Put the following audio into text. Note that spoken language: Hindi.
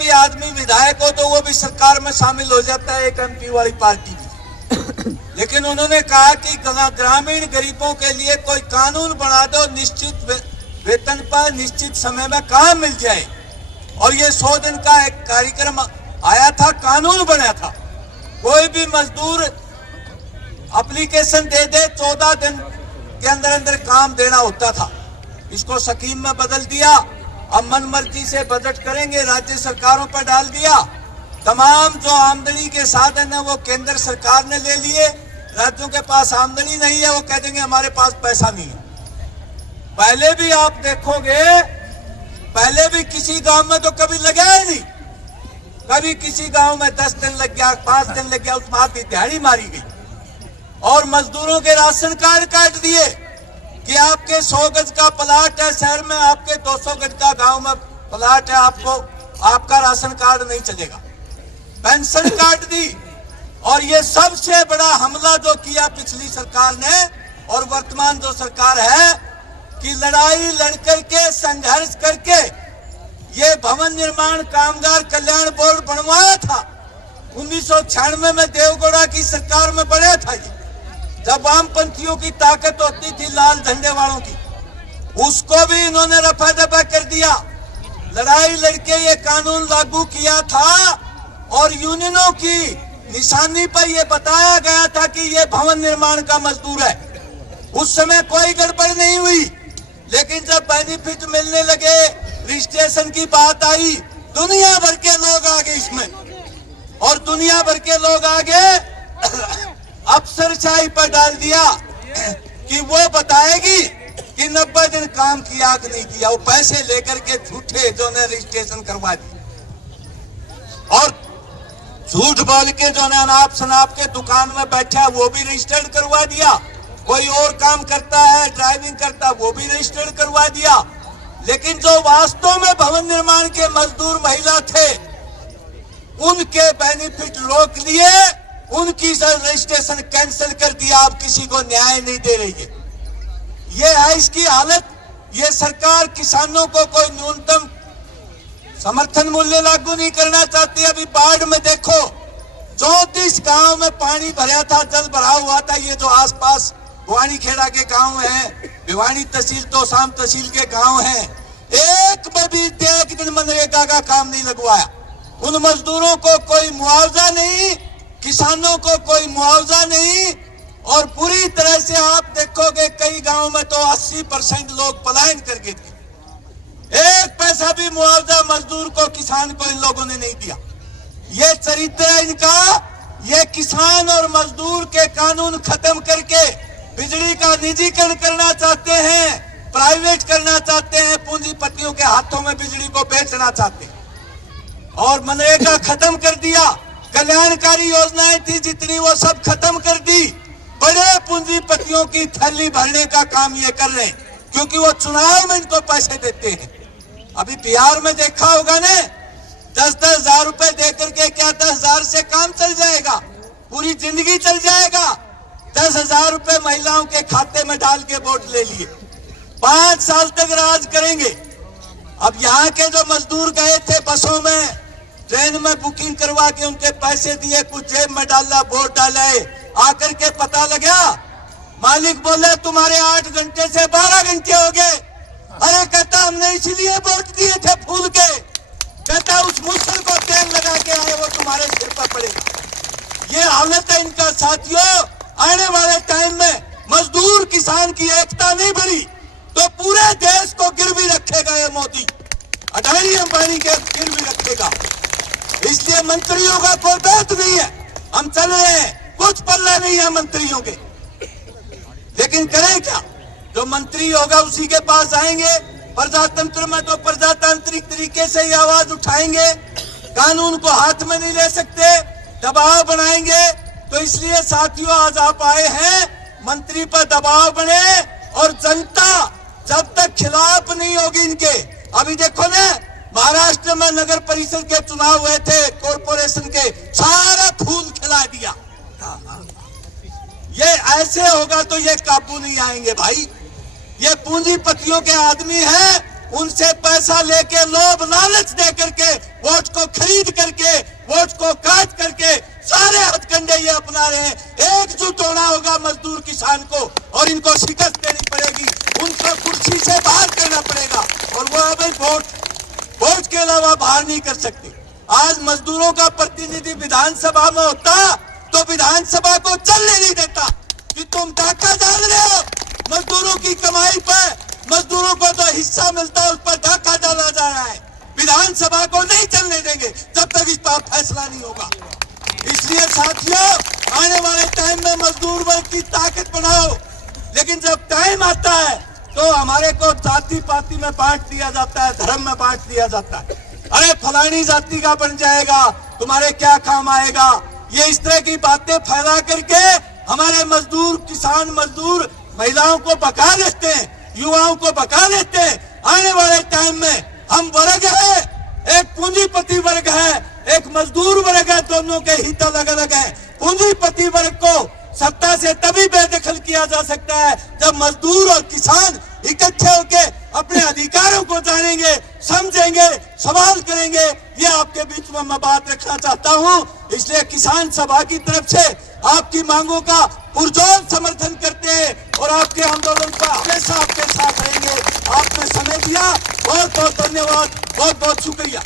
भी आदमी विधायक हो तो वो भी सरकार में शामिल हो जाता है, एक एमपी वाली पार्टी भी। लेकिन उन्होंने कहा कि ग्रामीण गरीबों के लिए कोई कानून बना दो, निश्चित वेतन पर निश्चित समय में काम मिल जाए। और ये 100 दिन का एक कार्यक्रम आया था, कानून बना था। कोई भी मजदूर एप्लीकेशन दे दे, 14 दिन के अंदर अंदर काम देना होता था। इसको स्कीम में बदल दिया। अब मनमर्जी से बजट करेंगे, राज्य सरकारों पर डाल दिया। तमाम जो आमदनी के साधन है वो केंद्र सरकार ने ले लिए। राज्यों के पास आमदनी नहीं है, वो कह देंगे हमारे पास पैसा नहीं है। पहले भी आप देखोगे, पहले भी किसी गांव में तो कभी लगा ही नहीं। कभी किसी गांव में 10 दिन लग गया, 5 दिन लग गया, उसमें आपकी दिहाड़ी मारी गई। और मजदूरों के राशन कार्ड काट दिए कि आपके 100 गज का प्लाट है शहर में, आपके 200 गज का गांव में प्लाट है, आपको आपका राशन कार्ड नहीं चलेगा। पेंशन काट दी। और ये सबसे बड़ा हमला जो किया पिछली सरकार ने और वर्तमान जो सरकार है कि लड़ाई लड़कर के, संघर्ष करके ये भवन निर्माण कामगार कल्याण बोर्ड बनवाया था। 1996 में देवगौड़ा की सरकार में बना था ये, जब वामपंथियों की ताकत होती थी, लाल झंडे वालों की। उसको भी इन्होंने रफा दफा कर दिया। लड़ाई लड़के ये कानून लागू किया था और यूनियनों की निशानी पर यह बताया गया था कि ये भवन निर्माण का मजदूर है। उस समय कोई गड़बड़ नहीं हुई, लेकिन जब बेनिफिट मिलने लगे, रजिस्ट्रेशन की बात आई, दुनिया भर के लोग आ गए इसमें। और दुनिया भर के लोग आगे अफसरशाही पर डाल दिया कि वो बताएगी कि 90 दिन काम किया कि नहीं किया। वो पैसे लेकर के झूठे जो ने रजिस्ट्रेशन करवा दी और झूठ बोल के जो ने अनाप शनाप के दुकान में बैठा वो भी रजिस्टर्ड करवा दिया। कोई और काम करता है, ड्राइविंग करता है, वो भी रजिस्टर्ड करवा दिया। लेकिन जो वास्तव में भवन निर्माण के मजदूर महिला थे, उनके बेनिफिट रोक लिए, उनकी रजिस्ट्रेशन कैंसिल कर दिया। अब किसी को न्याय नहीं दे रही है। ये है इसकी हालत। ये सरकार किसानों को कोई न्यूनतम समर्थन मूल्य लागू नहीं करना चाहती। अभी बाढ़ में देखो, 34 गांव में पानी भरा था, जल भरा हुआ था। ये जो आसपास भिवानी खेड़ा के गांव हैं, भिवानी तहसील तोशाम तहसील के गांव हैं, एक में भी एक दिन मनरेगा का काम नहीं लगवाया। उन मजदूरों को कोई मुआवजा नहीं, किसानों को कोई मुआवजा नहीं। और पूरी तरह से आप देखोगे कई गांव में तो 80% लोग पलायन कर गए थे। एक पैसा भी मुआवजा मजदूर को, किसान को इन लोगों ने नहीं दिया। ये चरित्र है इनका। ये किसान और मजदूर के कानून खत्म करके बिजली का निजीकरण करना चाहते हैं, प्राइवेट करना चाहते हैं, पूंजीपतियों के हाथों में बिजली को बेचना चाहते हैं। और मनरेगा खत्म कर दिया। कल्याणकारी योजनाएं थी जितनी, वो सब खत्म कर दी। बड़े पूंजीपतियों की थैली भरने का काम ये कर रहे हैं, क्योंकि वो चुनाव में इनको पैसे देते हैं। अभी बिहार में देखा होगा ने, 10-10 हजार रुपए देकर के क्या 10 हजार से काम चल जाएगा? पूरी जिंदगी चल जाएगा। 10 हजार रुपए महिलाओं के खाते में डाल के वोट ले लिए। 5 साल तक राज करेंगे। अब यहाँ के जो मजदूर गए थे बसों में, ट्रेन में बुकिंग करवा के उनके पैसे दिए, कुछ जेब में डाला, वोट डाले, आकर के पता लगा, मालिक बोले तुम्हारे 8 घंटे से 12 घंटे हो गए। अरे कहता हमने इसलिए वोट दिए थे फूल के। कहता उस मुसल को तेल लगा के आए, वो तुम्हारे सिर पर पड़ेगा। ये हालत है इनका साथियों। आने वाले टाइम में मजदूर किसान की एकता नहीं बनी तो पूरे देश को गिरवी रखेगा ये मोदी। अडानी अंबानी के गिरवी रखेगा। इसलिए मंत्रियों का कोई बात नहीं है। हम चल रहे हैं, कुछ पल्ला नहीं है मंत्रियों के। लेकिन करें क्या? जो मंत्री होगा उसी के पास आएंगे। प्रजातंत्र में तो प्रजातांत्रिक तरीके से ही आवाज उठाएंगे। कानून को हाथ में नहीं ले सकते, दबाव बनाएंगे। तो इसलिए साथियों आज आप आए हैं, मंत्री पर दबाव बने और जनता जब तक खिलाफ नहीं होगी इनके। अभी देखो ना, महाराष्ट्र में नगर परिषद के चुनाव हुए थे, कॉर्पोरेशन के, सारा फूल खिला दिया। ये ऐसे होगा तो ये काबू नहीं आएंगे भाई। ये पूंजीपतियों के आदमी हैं उनसे पैसा लेके लोभ लालच दे करके वोट को खरीद करके वोट को काट करके सारे हथकंडे ये अपना रहे हैं। एकजुट होना होगा मजदूर किसान को और इनको शिकस्त देनी पड़ेगी, उनको कुर्सी से बाहर करना पड़ेगा और वो अभी वोट के अलावा बाहर नहीं कर सकते। आज मजदूरों का प्रतिनिधि विधानसभा में होता तो विधानसभा को चलने नहीं देता कि तुम डाका डाल रहे हो मजदूरों की कमाई पर, मजदूरों को तो हिस्सा मिलता है उस पर डाका डाला जा रहा है। विधानसभा को नहीं चलने देंगे जब तक इस पर फैसला नहीं होगा। इसलिए साथियों, आने वाले टाइम में मजदूर वर्ग की ताकत बनाओ, लेकिन जब टाइम आता है तो हमारे को जाति पाति में बांट दिया जाता है, धर्म में बांट दिया जाता है। अरे फलानी जाति का बन जाएगा, तुम्हारे क्या काम आएगा, ये इस तरह की बातें फैला करके हमारे मजदूर, किसान मजदूर, महिलाओं को बका लेते हैं, युवाओं को बका लेते हैं। आने वाले टाइम में हम वर्ग है, एक पूंजीपति वर्ग है, एक मजदूर वर्ग है, दोनों के हित अलग अलग है। पूंजीपति वर्ग को सत्ता से तभी बेदखल किया जा सकता है जब मजदूर और किसान इकट्ठे होकर अपने अधिकारों को जानेंगे, समझेंगे, सवाल करेंगे। ये आपके बीच में मैं बात रखना चाहता हूं। इसलिए किसान सभा की तरफ से आपकी मांगों का पुरजोर समर्थन करते हैं और आपके आंदोलन का हमेशा आपके साथ रहेंगे। आपने समय दिया, बहुत बहुत धन्यवाद, बहुत बहुत शुक्रिया।